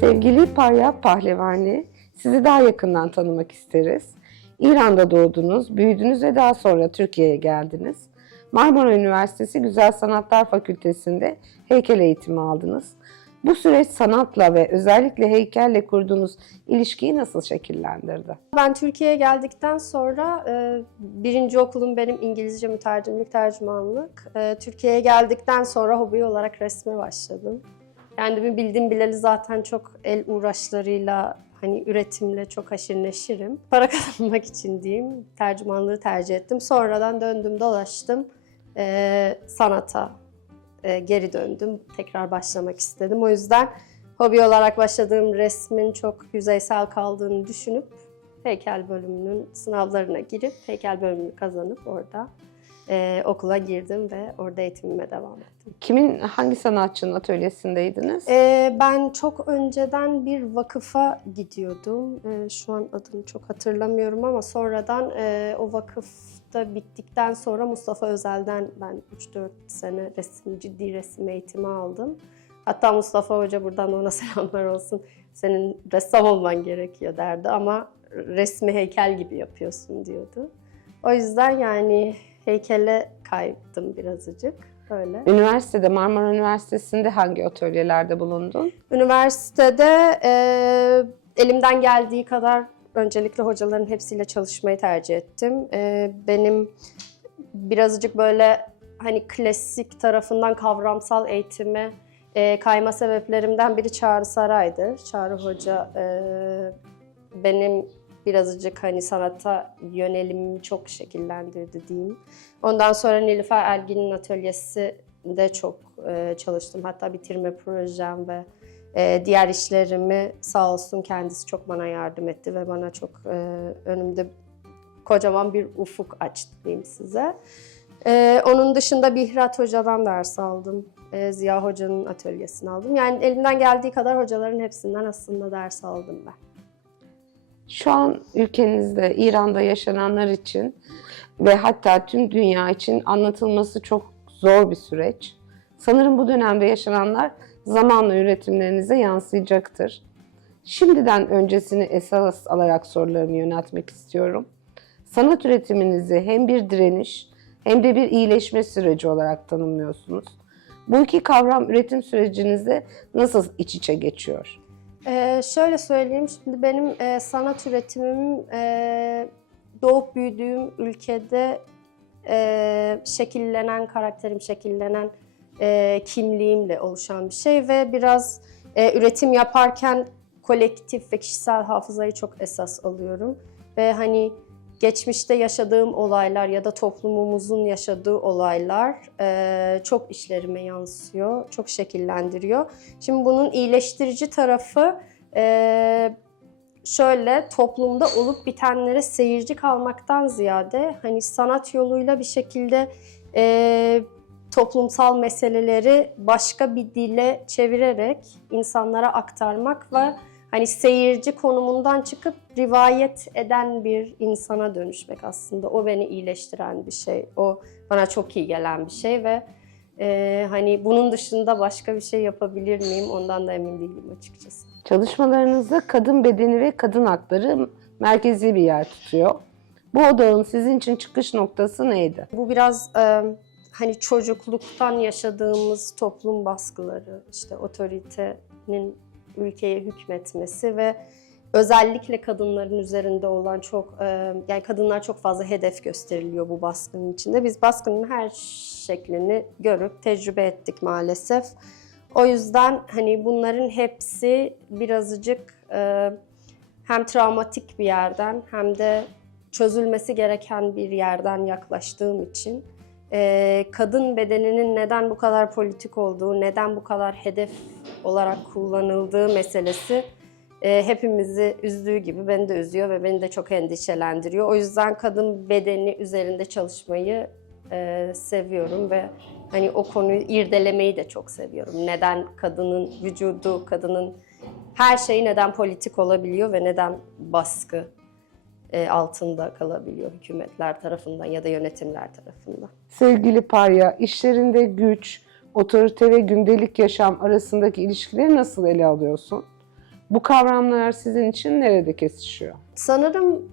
Sevgili Parya Pahlevani, sizi daha yakından tanımak isteriz. İran'da doğdunuz, büyüdünüz ve daha sonra Türkiye'ye geldiniz. Marmara Üniversitesi Güzel Sanatlar Fakültesi'nde heykel eğitimi aldınız. Bu süreç sanatla ve özellikle heykelle kurduğunuz ilişkiyi nasıl şekillendirdi? Ben Türkiye'ye geldikten sonra birinci okulum benim İngilizce mütercimlik, tercümanlık. Türkiye'ye geldikten sonra hobi olarak resme başladım. Kendimi bildim bileli zaten çok el uğraşlarıyla, üretimle çok haşır neşirim. Para kazanmak için diyeyim, tercümanlığı tercih ettim. Sonradan döndüm dolaştım sanata geri döndüm. Tekrar başlamak istedim. O yüzden hobi olarak başladığım resmin çok yüzeysel kaldığını düşünüp heykel bölümünün sınavlarına girip heykel bölümünü kazanıp orada okula girdim ve orada eğitimime devam ettim. Hangi sanatçının atölyesindeydiniz? Ben çok önceden bir vakıfa gidiyordum. Şu an adını çok hatırlamıyorum ama sonradan o vakıfta bittikten sonra Mustafa Özel'den ben 3-4 sene ciddi resim eğitimi aldım. Hatta Mustafa Hoca, buradan ona selamlar olsun, senin ressam olman gerekiyor derdi ama resmi heykel gibi yapıyorsun diyordu. O yüzden heykele kaydım birazcık. Öyle. Üniversitede, Marmara Üniversitesi'nde hangi atölyelerde bulundun? Üniversitede elimden geldiği kadar öncelikle hocaların hepsiyle çalışmayı tercih ettim. Benim birazcık böyle klasik tarafından kavramsal eğitime kayma sebeplerimden biri Çağrı Saray'dır. Çağrı Hoca benim birazcık sanata yönelimimi çok şekillendirdi diyeyim. Ondan sonra Nilüfer Ergin'in atölyesinde çok çalıştım. Hatta bitirme projem ve diğer işlerimi sağ olsun kendisi çok bana yardım etti ve bana çok önümde kocaman bir ufuk açtı diyeyim size. Onun dışında Bihrat Hoca'dan ders aldım. Ziya Hoca'nın atölyesini aldım. Yani elimden geldiği kadar hocaların hepsinden aslında ders aldım ben. Şu an ülkenizde, İran'da yaşananlar için ve hatta tüm dünya için anlatılması çok zor bir süreç. Sanırım bu dönemde yaşananlar zamanla üretimlerinize yansıyacaktır. Şimdiden öncesini esas alarak sorularımı yöneltmek istiyorum. Sanat üretiminizi hem bir direniş hem de bir iyileşme süreci olarak tanımlıyorsunuz. Bu iki kavram üretim sürecinizde nasıl iç içe geçiyor? Şöyle söyleyeyim, şimdi benim sanat üretimim doğup büyüdüğüm ülkede şekillenen karakterim, şekillenen kimliğimle oluşan bir şey ve biraz üretim yaparken kolektif ve kişisel hafızayı çok esas alıyorum. Ve geçmişte yaşadığım olaylar ya da toplumumuzun yaşadığı olaylar çok işlerime yansıyor, çok şekillendiriyor. Şimdi bunun iyileştirici tarafı şöyle, toplumda olup bitenlere seyirci kalmaktan ziyade sanat yoluyla bir şekilde toplumsal meseleleri başka bir dile çevirerek insanlara aktarmak ve seyirci konumundan çıkıp rivayet eden bir insana dönüşmek aslında. O beni iyileştiren bir şey. O bana çok iyi gelen bir şey ve bunun dışında başka bir şey yapabilir miyim ondan da emin değilim açıkçası. Çalışmalarınızda kadın bedeni ve kadın hakları merkezi bir yer tutuyor. Bu odağın sizin için çıkış noktası neydi? Bu biraz çocukluktan yaşadığımız toplum baskıları, otoritenin ülkeye hükmetmesi ve özellikle kadınların üzerinde olan kadınlar çok fazla hedef gösteriliyor bu baskının içinde. Biz baskının her şeklini görüp tecrübe ettik maalesef. O yüzden bunların hepsi birazcık hem travmatik bir yerden hem de çözülmesi gereken bir yerden yaklaştığım için kadın bedeninin neden bu kadar politik olduğu, neden bu kadar hedef olarak kullanıldığı meselesi hepimizi üzdüğü gibi beni de üzüyor ve beni de çok endişelendiriyor. O yüzden kadın bedeni üzerinde çalışmayı seviyorum ve o konuyu irdelemeyi de çok seviyorum. Neden kadının vücudu, kadının her şeyi neden politik olabiliyor ve neden baskı altında kalabiliyor hükümetler tarafından ya da yönetimler tarafından. Sevgili Parya, işlerinde güç, otorite ve gündelik yaşam arasındaki ilişkileri nasıl ele alıyorsun? Bu kavramlar sizin için nerede kesişiyor? Sanırım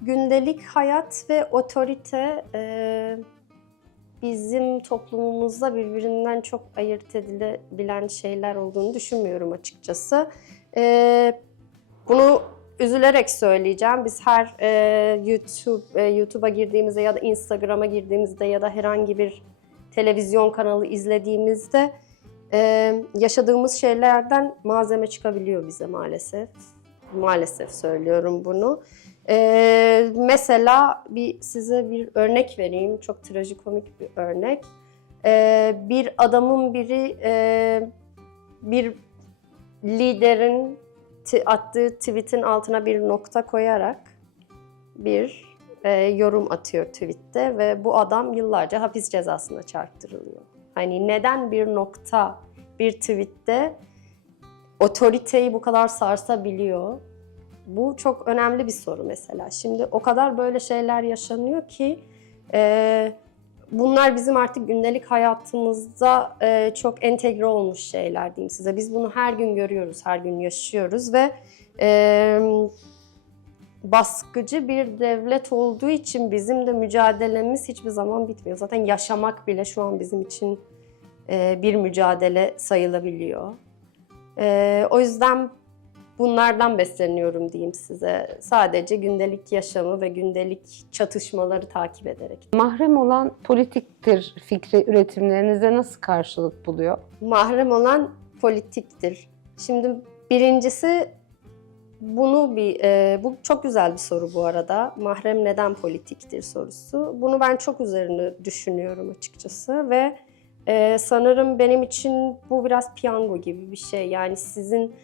gündelik hayat ve otorite bizim toplumumuzda birbirinden çok ayırt edilebilen şeyler olduğunu düşünmüyorum açıkçası. Bunu üzülerek söyleyeceğim. Biz her YouTube'a girdiğimizde ya da Instagram'a girdiğimizde ya da herhangi bir televizyon kanalı izlediğimizde yaşadığımız şeylerden malzeme çıkabiliyor bize maalesef. Maalesef söylüyorum bunu. Mesela size bir örnek vereyim. Çok trajikomik bir örnek. Bir adamın biri bir liderin attığı tweet'in altına bir nokta koyarak bir yorum atıyor tweet'te ve bu adam yıllarca hapis cezasına çarptırılıyor. Hani neden bir nokta bir tweet'te otoriteyi bu kadar sarsabiliyor? Bu çok önemli bir soru mesela. Şimdi o kadar böyle şeyler yaşanıyor ki bunlar bizim artık gündelik hayatımızda çok entegre olmuş şeyler diyeyim size. Biz bunu her gün görüyoruz, her gün yaşıyoruz ve baskıcı bir devlet olduğu için bizim de mücadelemiz hiçbir zaman bitmiyor. Zaten yaşamak bile şu an bizim için bir mücadele sayılabiliyor. O yüzden bunlardan besleniyorum diyeyim size. Sadece gündelik yaşamı ve gündelik çatışmaları takip ederek. Mahrem olan politiktir fikri üretimlerinizde nasıl karşılık buluyor? Mahrem olan politiktir. Şimdi birincisi bu çok güzel bir soru bu arada. Mahrem neden politiktir sorusu. Bunu ben çok üzerine düşünüyorum açıkçası ve sanırım benim için bu biraz piyango gibi bir şey. Yani sizin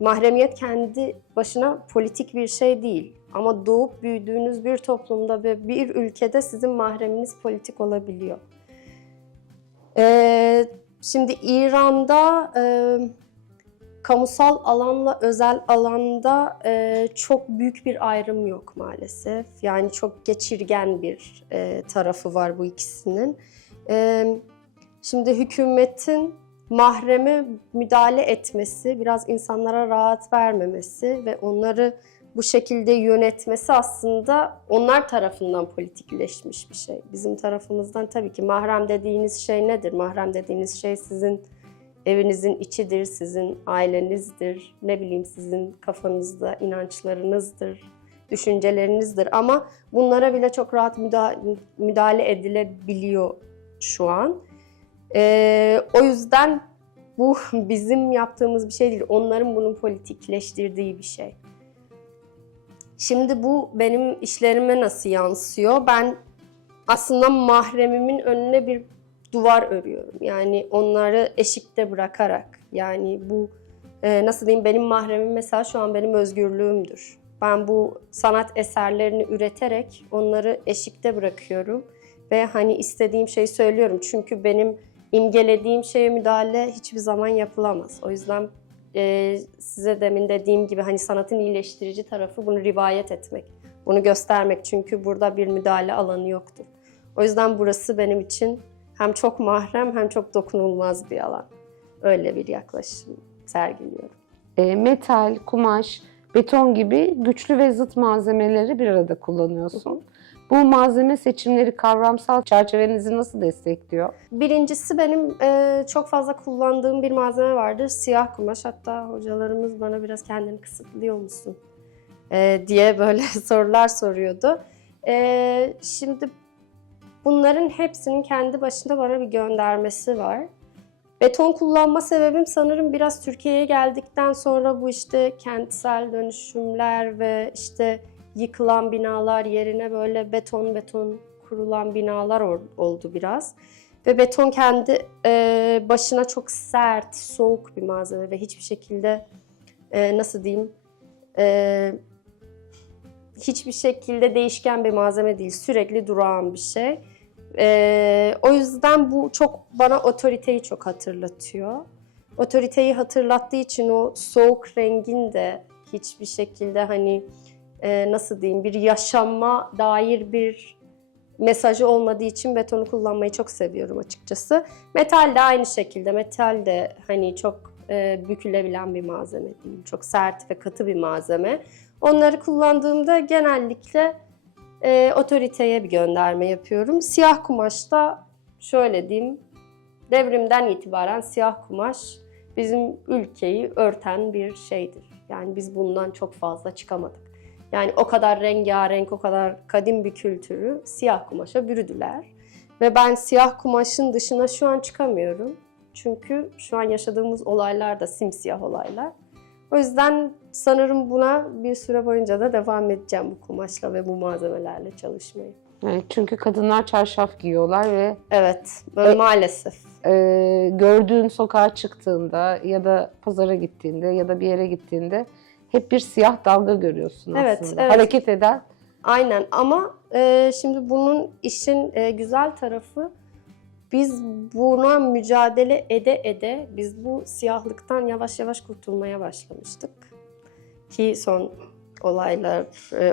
mahremiyet kendi başına politik bir şey değil. Ama doğup büyüdüğünüz bir toplumda ve bir ülkede sizin mahreminiz politik olabiliyor. Şimdi İran'da kamusal alanla özel alanda çok büyük bir ayrım yok maalesef. Yani çok geçirgen bir tarafı var bu ikisinin. Şimdi hükümetin mahreme müdahale etmesi, biraz insanlara rahat vermemesi ve onları bu şekilde yönetmesi aslında onlar tarafından politikleşmiş bir şey. Bizim tarafımızdan tabii ki mahrem dediğiniz şey nedir? Mahrem dediğiniz şey sizin evinizin içidir, sizin ailenizdir, ne bileyim sizin kafanızda inançlarınızdır, düşüncelerinizdir. Ama bunlara bile çok rahat müdahale edilebiliyor şu an. O yüzden bu bizim yaptığımız bir şey değil, onların bunu politikleştirdiği bir şey. Şimdi bu benim işlerime nasıl yansıyor? Ben aslında mahremimin önüne bir duvar örüyorum. Yani onları eşikte bırakarak. Yani bu nasıl diyeyim, benim mahremim mesela şu an benim özgürlüğümdür. Ben bu sanat eserlerini üreterek onları eşikte bırakıyorum. Ve hani istediğim şeyi söylüyorum. Çünkü benim imgelediğim şeye müdahale hiçbir zaman yapılamaz. O yüzden size demin dediğim gibi hani sanatın iyileştirici tarafı bunu rivayet etmek. Bunu göstermek. Çünkü burada bir müdahale alanı yoktur. O yüzden burası benim için hem çok mahrem hem çok dokunulmaz bir alan. Öyle bir yaklaşım sergiliyorum. Metal, kumaş, beton gibi güçlü ve zıt malzemeleri bir arada kullanıyorsun. Bu malzeme seçimleri kavramsal çerçevenizi nasıl destekliyor? Birincisi benim çok fazla kullandığım bir malzeme vardır. Siyah kumaş. Hatta hocalarımız bana biraz kendini kısıtlıyor musun diye böyle sorular soruyordu. Şimdi bunların hepsinin kendi başına bana bir göndermesi var. Beton kullanma sebebim sanırım biraz Türkiye'ye geldikten sonra bu işte kentsel dönüşümler ve işte yıkılan binalar yerine böyle beton kurulan binalar oldu biraz. Ve beton kendi başına çok sert, soğuk bir malzeme ve hiçbir şekilde nasıl diyeyim hiçbir şekilde değişken bir malzeme değil. Sürekli durağan bir şey. O yüzden bu çok bana otoriteyi çok hatırlatıyor. Otoriteyi hatırlattığı için o soğuk rengin de hiçbir şekilde hani nasıl diyeyim bir yaşama dair bir mesajı olmadığı için betonu kullanmayı çok seviyorum açıkçası. Metal de aynı şekilde. Metal de hani çok bükülebilen bir malzeme değil. Çok sert ve katı bir malzeme. Onları kullandığımda genellikle otoriteye bir gönderme yapıyorum. Siyah kumaşta şöyle diyeyim, devrimden itibaren siyah kumaş bizim ülkeyi örten bir şeydir. Yani biz bundan çok fazla çıkamadık. Yani o kadar rengarenk, o kadar kadim bir kültürü siyah kumaşa bürüdüler. Ve ben siyah kumaşın dışına şu an çıkamıyorum. Çünkü şu an yaşadığımız olaylar da simsiyah olaylar. O yüzden sanırım buna bir süre boyunca da devam edeceğim bu kumaşla ve bu malzemelerle çalışmayı. Evet, çünkü kadınlar çarşaf giyiyorlar ve Evet, maalesef. gördüğün sokağa çıktığında ya da pazara gittiğinde ya da bir yere gittiğinde hep bir siyah dalga görüyorsun Evet, aslında. evet. Hareket eden. Aynen ama şimdi bunun işin güzel tarafı, biz buna mücadele ede biz bu siyahlıktan yavaş yavaş kurtulmaya başlamıştık. Ki son olaylar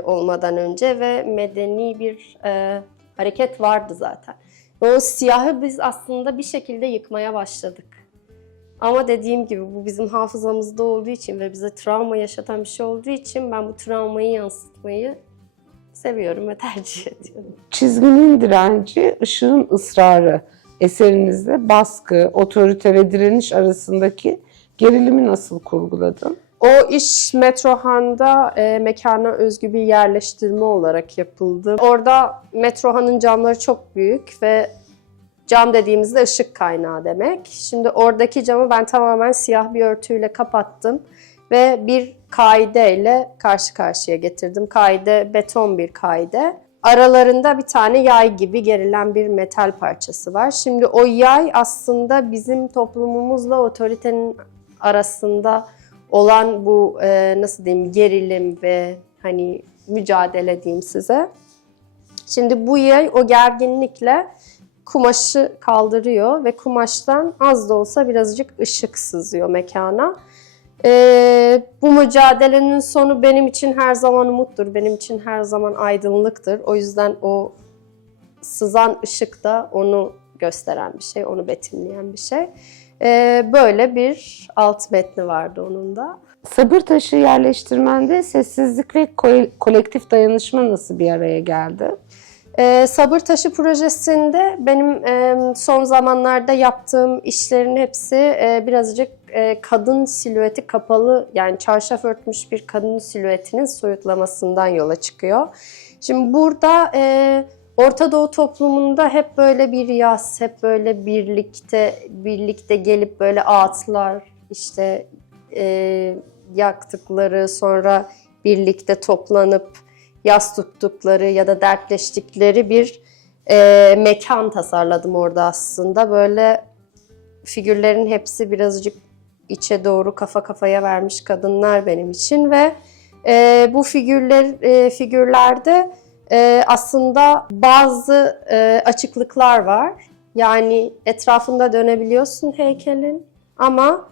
olmadan önce ve medeni bir hareket vardı zaten. O siyahı biz aslında bir şekilde yıkmaya başladık. Ama dediğim gibi bu bizim hafızamızda olduğu için ve bize travma yaşatan bir şey olduğu için ben bu travmayı yansıtmayı seviyorum ve tercih ediyorum. Çizginin direnci, ışığın ısrarı. Eserinizde baskı, otorite ve direniş arasındaki gerilimi nasıl kurguladın? O iş Metrohan'da mekana özgü bir yerleştirme olarak yapıldı. Orada Metrohan'ın camları çok büyük ve cam dediğimizde ışık kaynağı demek. Şimdi oradaki camı ben tamamen siyah bir örtüyle kapattım ve bir kaideyle karşı karşıya getirdim. Kaide beton bir kaide. Aralarında bir tane yay gibi gerilen bir metal parçası var. Şimdi o yay aslında bizim toplumumuzla otoritenin arasında olan bu nasıl diyeyim gerilim ve hani mücadele diyeyim size. Şimdi bu yay o gerginlikle kumaşı kaldırıyor ve kumaştan az da olsa birazcık ışık sızıyor mekana. Bu mücadelenin sonu benim için her zaman umuttur, benim için her zaman aydınlıktır. O yüzden o sızan ışık da onu gösteren bir şey, onu betimleyen bir şey. Böyle bir alt metni vardı onun da. Sabır taşı yerleştirmende sessizlik ve kolektif dayanışma nasıl bir araya geldi? Sabır Taşı projesinde benim son zamanlarda yaptığım işlerin hepsi birazcık kadın silüeti kapalı, yani çarşaf örtmüş bir kadın silüetinin soyutlamasından yola çıkıyor. Şimdi burada Orta Doğu toplumunda hep böyle bir yas, hep böyle birlikte gelip böyle ağıtlar, işte yaktıkları, sonra birlikte toplanıp yas tuttukları ya da dertleştikleri bir mekan tasarladım orada aslında. Böyle figürlerin hepsi birazcık içe doğru kafa kafaya vermiş kadınlar benim için ve bu figürlerde aslında bazı açıklıklar var. Yani etrafında dönebiliyorsun heykelin ama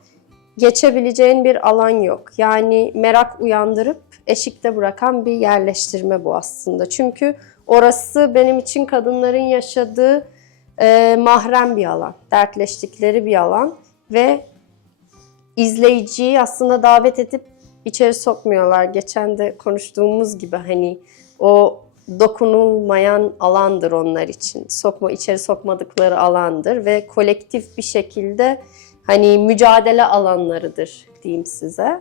geçebileceğin bir alan yok. Yani merak uyandırıp eşikte bırakan bir yerleştirme bu aslında. Çünkü orası benim için kadınların yaşadığı mahrem bir alan, dertleştikleri bir alan ve izleyiciyi aslında davet edip içeri sokmuyorlar. Geçen de konuştuğumuz gibi hani o dokunulmayan alandır onlar için. İçeri sokmadıkları alandır ve kolektif bir şekilde hani mücadele alanlarıdır diyeyim size.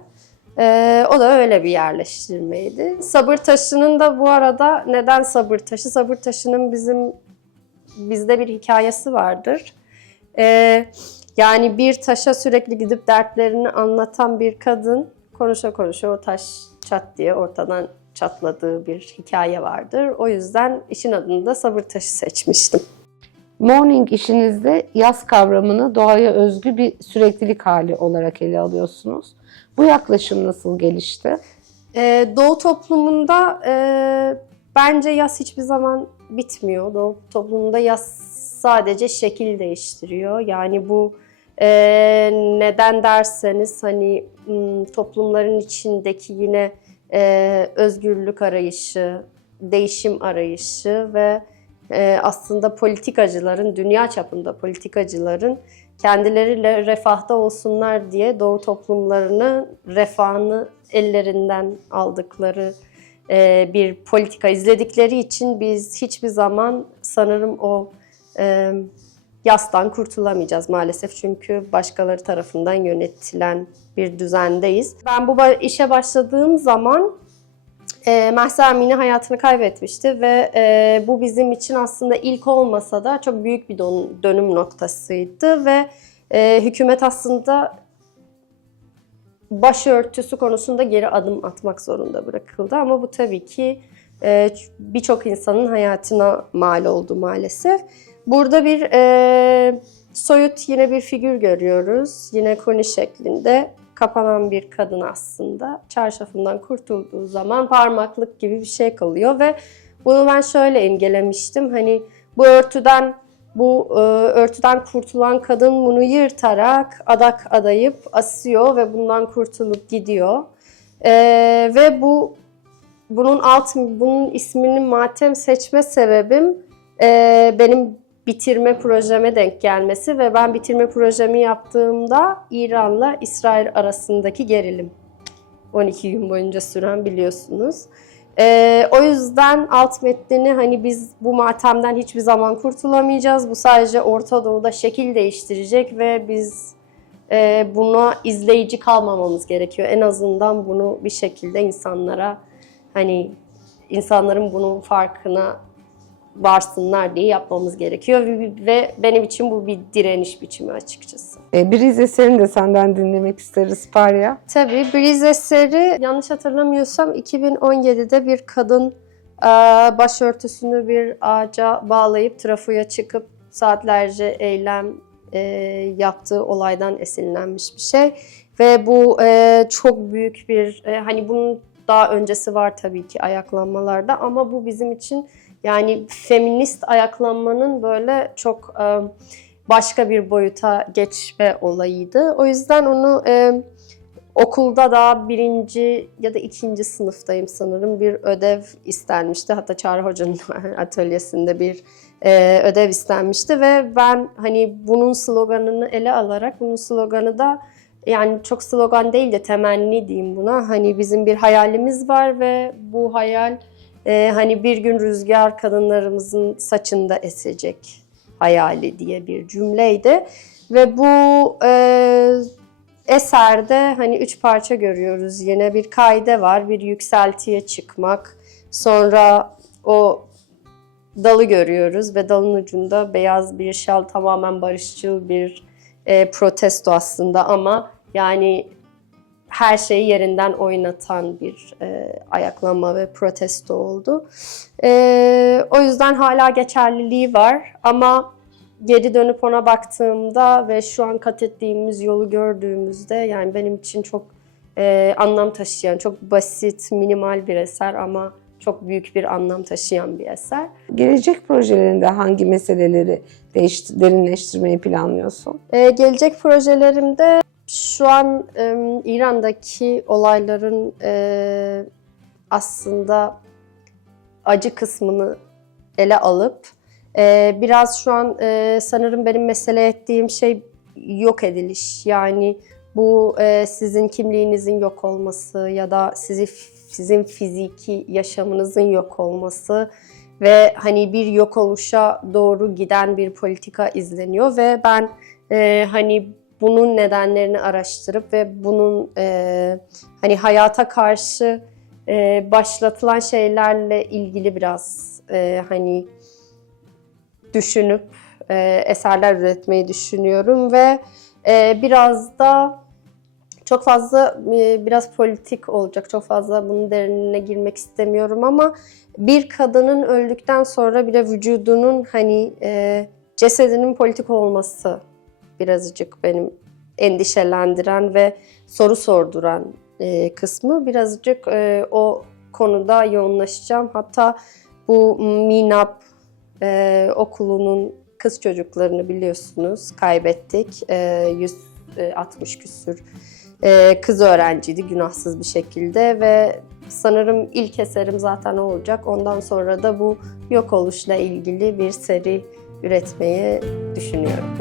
O da öyle bir yerleştirmeydi. Sabır Taşı'nın da bu arada neden Sabır Taşı? Sabır Taşı'nın bizde bir hikayesi vardır. Yani bir taşa sürekli gidip dertlerini anlatan bir kadın konuşa konuşa o taş çat diye ortadan çatladığı bir hikaye vardır. O yüzden işin adını da Sabır Taşı seçmiştim. Morning işinizde yaz kavramını doğaya özgü bir süreklilik hali olarak ele alıyorsunuz. Bu yaklaşım nasıl gelişti? Doğu toplumunda bence yaz hiçbir zaman bitmiyor. Doğu toplumunda yaz sadece şekil değiştiriyor. Yani bu neden derseniz hani toplumların içindeki yine özgürlük arayışı, değişim arayışı ve aslında politikacıların, dünya çapında politikacıların kendileriyle refahta olsunlar diye Doğu toplumlarını refahını ellerinden aldıkları bir politika izledikleri için biz hiçbir zaman sanırım o yastan kurtulamayacağız maalesef. Çünkü başkaları tarafından yönetilen bir düzendeyiz. Ben bu işe başladığım zaman Mahsa Amini hayatını kaybetmişti ve bu bizim için aslında ilk olmasa da çok büyük bir dönüm noktasıydı ve hükümet aslında başörtüsü konusunda geri adım atmak zorunda bırakıldı. Ama bu tabii ki birçok insanın hayatına mal oldu maalesef. Burada bir soyut yine bir figür görüyoruz. Yine koni şeklinde kapanan bir kadın aslında. Çarşafından kurtulduğu zaman parmaklık gibi bir şey kalıyor ve bunu ben şöyle imgelemiştim. Hani bu örtüden kurtulan kadın bunu yırtarak adak adayıp asıyor ve bundan kurtulup gidiyor. Ve bunun ismini matem seçme sebebim benim bitirme projeme denk gelmesi ve ben bitirme projemi yaptığımda İran'la İsrail arasındaki gerilim. 12 gün boyunca süren biliyorsunuz. O yüzden alt metnini hani biz bu matemden hiçbir zaman kurtulamayacağız. Bu sadece Orta Doğu'da şekil değiştirecek ve biz buna izleyici kalmamamız gerekiyor. En azından bunu bir şekilde insanların bunun farkına varsınlar diye yapmamız gerekiyor ve benim için bu bir direniş biçimi açıkçası. Briz eserini de senden dinlemek isteriz Parya. Tabii Briz eseri yanlış hatırlamıyorsam 2017'de bir kadın başörtüsünü bir ağaca bağlayıp trafoya çıkıp saatlerce eylem yaptığı olaydan esinlenmiş bir şey. Ve bu çok büyük bir, hani bunun daha öncesi var tabii ki ayaklanmalarda ama bu bizim için yani feminist ayaklanmanın böyle çok başka bir boyuta geçme olayıydı. O yüzden onu okulda daha 1. ya da 2. sınıftayım sanırım bir ödev istenmişti. Hatta Çağrı Hoca'nın atölyesinde bir ödev istenmişti ve ben hani bunun sloganını ele alarak bunun sloganı da yani çok slogan değil de temenni diyeyim buna. Hani bizim bir hayalimiz var ve bu hayal hani bir gün rüzgar kadınlarımızın saçında esecek hayali diye bir cümleydi. Ve bu eserde hani 3 parça görüyoruz. Yine bir kaide var, bir yükseltiye çıkmak. Sonra o dalı görüyoruz ve dalın ucunda beyaz bir şal, tamamen barışçıl bir protesto aslında ama yani her şeyi yerinden oynatan bir ayaklanma ve protesto oldu. O yüzden hala geçerliliği var ama geri dönüp ona baktığımda ve şu an kat ettiğimiz yolu gördüğümüzde yani benim için çok anlam taşıyan, çok basit, minimal bir eser ama çok büyük bir anlam taşıyan bir eser. Gelecek projelerinde hangi meseleleri derinleştirmeyi planlıyorsun? Gelecek projelerimde şu an İran'daki olayların aslında acı kısmını ele alıp biraz şu an sanırım benim mesele ettiğim şey yok ediliş. Yani bu sizin kimliğinizin yok olması ya da sizin fiziki yaşamınızın yok olması ve hani bir yok oluşa doğru giden bir politika izleniyor ve ben hani bunun nedenlerini araştırıp ve bunun hani hayata karşı başlatılan şeylerle ilgili biraz hani düşünüp eserler üretmeyi düşünüyorum ve biraz da çok fazla biraz politik olacak. Çok fazla bunun derinine girmek istemiyorum ama bir kadının öldükten sonra bile vücudunun hani cesedinin politik olması birazcık benim endişelendiren ve soru sorduran kısmı. Birazcık o konuda yoğunlaşacağım. Hatta bu Minap okulunun kız çocuklarını biliyorsunuz kaybettik. 160 küsür kız öğrenciydi günahsız bir şekilde ve sanırım ilk eserim zaten o olacak. Ondan sonra da bu yok oluşla ilgili bir seri üretmeyi düşünüyorum.